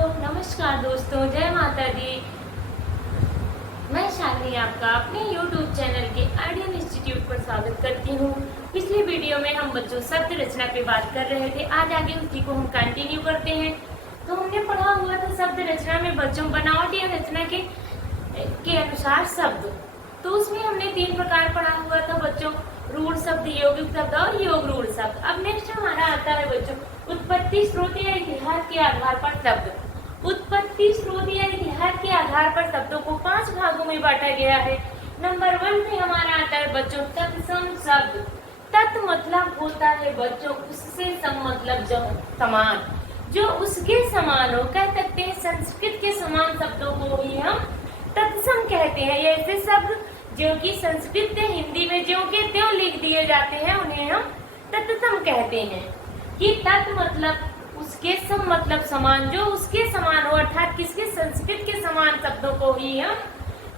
नमस्कार दोस्तों, जय माता दी। मैं शालिनी आपका अपने YouTube चैनल के आइडियल इंस्टीट्यूट पर स्वागत करती हूँ। पिछली वीडियो में हम बच्चों शब्द रचना पे बात कर रहे थे। आज आगे उसी को हम कंटिन्यू करते हैं। तो हमने पढ़ा हुआ था शब्द रचना में बच्चों बनावट या रचना के अनुसार शब्द। तो उसमें हमने 3 प्रकार पढ़ा हुआ था बच्चों, रूढ़ शब्द, यौगिक शब्द और योग रूढ़ शब्द। अब नेक्स्ट हमारा आता है बच्चों उत्पत्ति, स्रोत या इतिहास के आधार पर शब्द। उत्पत्ति, स्रोत या इतिहास के आधार पर शब्दों को 5 भागों में बांटा गया है। नंबर 1 पे हमारा आता है बच्चों तत्सम शब्द। तत् मतलब होता है बच्चों उससे सम मतलब समान, जो उसके समान हो। कह सकते हैं संस्कृत के समान शब्दों को ही हम तत्सम कहते हैं। ऐसे शब्द जो कि संस्कृत से हिंदी में ज्यों के त्यों लिख दिए जाते हैं उन्हें हम तत्सम कहते हैं। कि तत् मतलब उसके सम मतलब समान, जो उसके समान हो, अर्थात किसके, संस्कृत के समान शब्दों को ही हम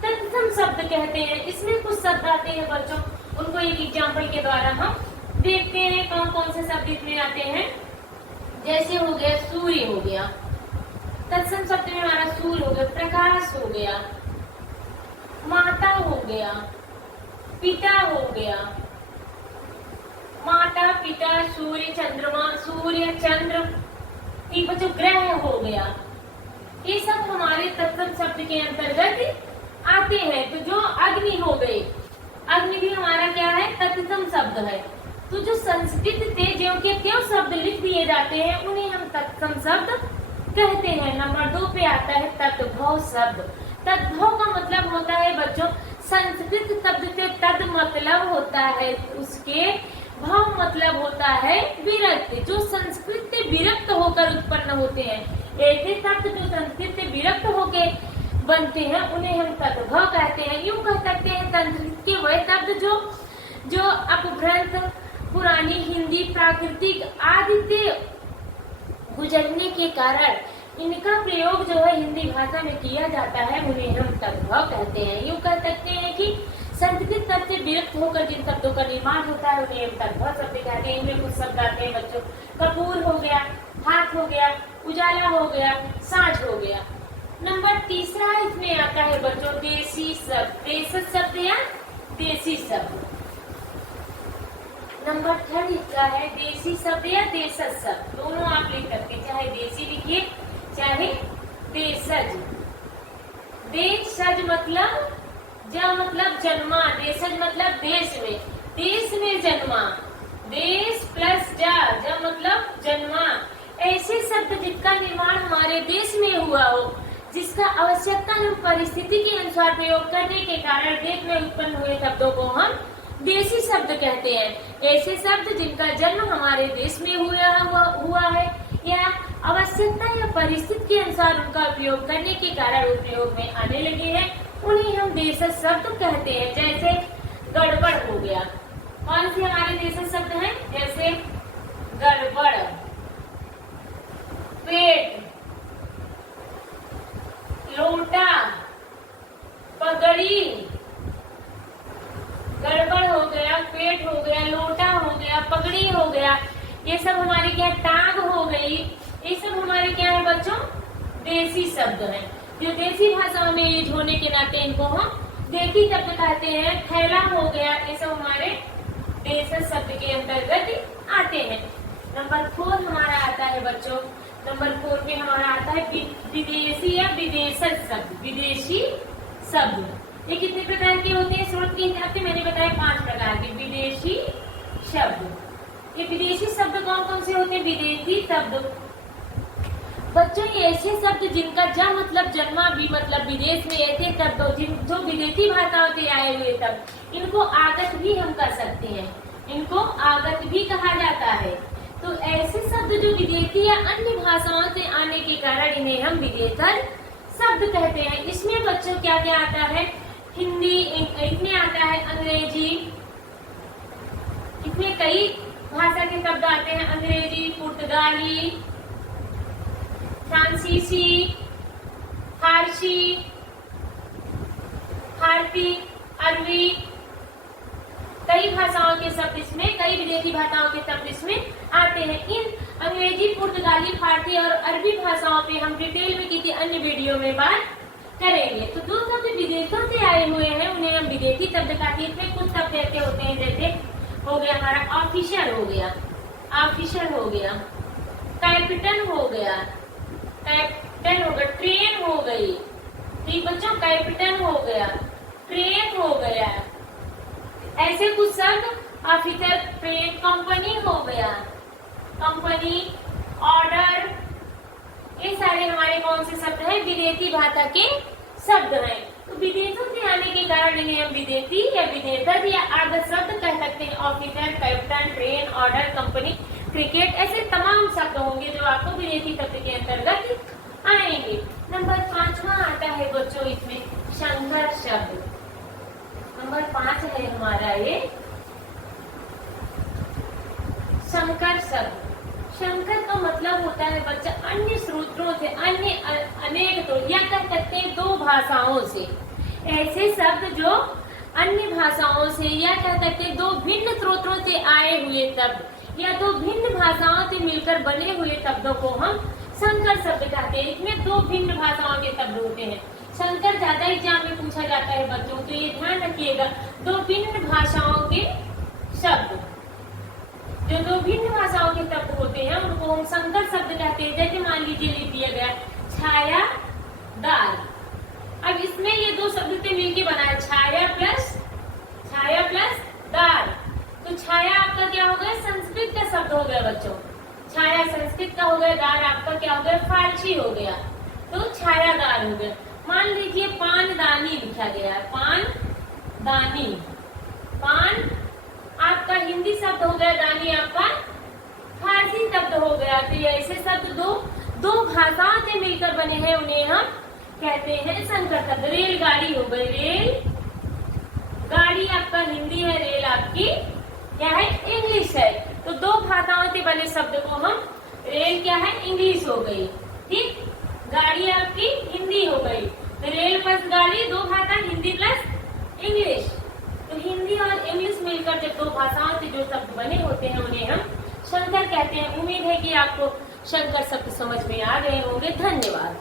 तत्सम शब्द कहते हैं। इसमें कुछ शब्द आते हैं बच्चों, उनको एक एग्जाम्पल के द्वारा हम देखते हैं कौन कौन से शब्द इसमें आते हैं। जैसे हो गया सूर्य हो गया, तत्सम शब्द में हमारा सूर्य हो गया, प्रकाश हो गया, माता हो गया, पिता हो गया, माता पिता, सूर्य चंद्रमा, सूर्य चंद्र, बच्चों ग्रह हो गया। ये सब हमारे तत्सम शब्द के अंतर्गत आते हैं। तो जो अग्नि हो गई, अग्नि भी हमारा क्या है, तत्सम शब्द है। तो जो संस्कृत से ज्यों के त्यों शब्द लिख दिए जाते हैं उन्हें हम तत्सम शब्द कहते हैं। नंबर 2 पे आता है तद्भव शब्द। तद्भव का मतलब होता है बच्चों संस्कृत शब्द से तद मतलब होता है उसके, भाव मतलब होता है विरक्त, जो संस्कृत से विरक्त होकर उत्पन्न होते हैं। ऐसे शब्द जो संस्कृत से विरक्त होकर बनते हैं उन्हें हम तद्भव कहते हैं। यूं कह सकते हैं संस्कृत के वह शब्द जो अपभ्रंश, पुरानी हिंदी, प्राकृतिक आदि से गुजरने के कारण इनका प्रयोग जो है हिंदी भाषा में किया जाता है उन्हें हम तद्भव कहते हैं। यूं कह सकते हैं कि संस्कृत शब्द से विरक्त होकर जिन शब्दों का निर्माण होता है उन्हें हम तद्भव शब्द कहते हैं। इनमें कुछ शब्द आते हैं बच्चों, कपूर हो गया, हाथ हो गया, उजाला हो गया, सांझ हो गया। नंबर 3 इसमें आता है बच्चों देशी शब्द, देशज शब्द या देशी शब्द। नंबर 3 इसका है देशी शब्द या देशज शब्द, दोनों आप लिख सकते हैं, चाहे देशी लिखिए चाहे देशज। देशज मतलब मतलब जन्मा, देशज मतलब देश में जन्मा, देश प्लस जा मतलब जन्मा। ऐसे शब्द जिसका निर्माण हमारे देश में हुआ हो, जिसका आवश्यकता एवं परिस्थिति के अनुसार प्रयोग करने के कारण देश में उत्पन्न हुए शब्दों को हम देशी शब्द कहते हैं। ऐसे शब्द जिनका जन्म हमारे देश में हुआ है या आवश्यकता या परिस्थिति के अनुसार उनका उपयोग करने के कारण वो प्रयोग में आने लगे हैं उन्हें हम देशज शब्द कहते हैं। जैसे गड़बड़ हो गया, कौन से हमारे देशज शब्द हैं, जैसे गड़बड़, पेट, लोटा, पगड़ी। गड़बड़ हो गया, पेट हो गया, लोटा हो गया, पगड़ी हो गया, ये सब हमारे क्या, टांग हो गई, ये सब हमारे क्या है बच्चों, देसी शब्द हैं। जो देसी भाषा में यूज होने के नाते इनको हम देसी शब्द कहते हैं। थैला हो गया, ये सब हमारे देशज शब्द के अंतर्गत आते हैं। नंबर 4 हमारा आता है बच्चों, नंबर 4 पे हमारा आता है विदेशी या विदेशज शब्द। विदेशी शब्द ये कितने प्रकार के होते हैं, स्रोत के हिसाब से मैंने बताया 5 प्रकार के विदेशी शब्द। ये विदेशी शब्द कौन कौन से होते हैं, विदेशी शब्द बच्चों ये ऐसे शब्द जिनका ज मतलब जन्मा, भी मतलब विदेश में, ऐसे शब्द जो विदेशी भाषाओं से आए हुए शब्द, इनको आगत भी हम कह सकते हैं, इनको आगत भी कहा जाता है। तो ऐसे शब्द जो विदेशी या अन्य भाषाओं से आने के कारण इन्हें हम विदेशज शब्द कहते हैं। इसमें बच्चों क्या क्या आता है, हिंदी, इसमें आता है अंग्रेजी, इसमें कई भाषा के शब्द आते हैं, अंग्रेजी, पुर्तगाली, फ्रांसीसी, फारसी, भारती, अरबी, कई भाषाओं के शब्द इसमें, कई विदेशी भाषाओं के शब्द इसमें आते हैं। इन अंग्रेजी, पुर्तगाली, फारसी और अरबी भाषाओं पे हम डिटेल में किसी अन्य वीडियो में बात करेंगे। तो जो शब्द विदेशों से आए हुए हैं उन्हें हम विदेशी शब्द कहते हैं। इसमें कुछ शब्द ऐसे होते हैं, जैसे हो गया हमारा ऑफिसर हो गया, ऑफिसर हो गया, कैप्टन हो गया, कैप्टन हो गया, ट्रेन हो गई, ठीक बच्चों, कैप्टन हो गया, ट्रेन हो गया, ऐसे कुछ शब्द, ऑफिसर, ट्रेन, कंपनी हो गया, कंपनी, ऑर्डर, ये सारे हमारे कौन से शब्द हैं, विदेशी भाषा के शब्द हैं। तो विदेशों से आने के कारण इन्हें हम विदेशी या विदेशज या अर्ध शब्द कह सकते हैं। Officer, captain, train, order, company, cricket, ऐसे तमाम शब्द होंगे जो आपको विदेशी शब्द के अंतर्गत आएंगे। नंबर 5वां आता है बच्चों इसमें संकर शब्द। नंबर 5 है हमारा ये संकर शब्द। संकर का मतलब होता है बच्चा अन्य स्रोतों से, अन्य अनेक, तो या कह सकते हैं दो भाषाओं से, ऐसे शब्द जो अन्य भाषाओं से या कह सकते हैं दो भिन्न स्रोतों से आए हुए शब्द या दो भिन्न भाषाओं से मिलकर बने हुए शब्दों को हम संकर शब्द कहते हैं। इसमें दो भिन्न भाषाओं के शब्द होते हैं। संकर ज्यादा एग्जाम में पूछा जाता है बच्चों, तो ये ध्यान रखिएगा, दो भिन्न भाषाओं के शब्द, जो दो भिन्न भाषाओं के शब्द होते हैं उनको हम संकर शब्द कहते हैं। जैसे मान लीजिए लिख दिया गया छाया, दार। अब इसमें ये दो शब्द से मिलकर बना है छाया प्लस दार। तो छाया आपका क्या हो गया, संस्कृत का शब्द हो गया बच्चों, छाया संस्कृत का हो गया, दार आपका क्या हो गया, फारसी हो गया, तो छायादार हो गया। मान लीजिए पानदानी लिखा गया है, पानदानी, पान आपका हिंदी शब्द हो गया, दानी आपका फारसी शब्द हो गया। तो ये ऐसे शब्द दो भाषाओं से मिलकर बने हैं, उन्हें हम कहते हैं संकर शब्द। रेलगाड़ी हो गई, रेल गाड़ी आपका हिंदी है, रेल आपकी क्या है, इंग्लिश है। तो दो भाषाओं से बने शब्द को हम, रेल क्या है, इंग्लिश हो गई, ठीक, गाड़ी आपकी हिंदी हो गई। तो रेल प्लस गाड़ी, दो भाषा, हिंदी प्लस इंग्लिश। तो हिंदी और इंग्लिश मिलकर जब दो भाषाओं से जो शब्द बने होते हैं उन्हें हम संकर कहते हैं। उम्मीद है कि आपको संकर शब्द समझ में आ गए होंगे। धन्यवाद।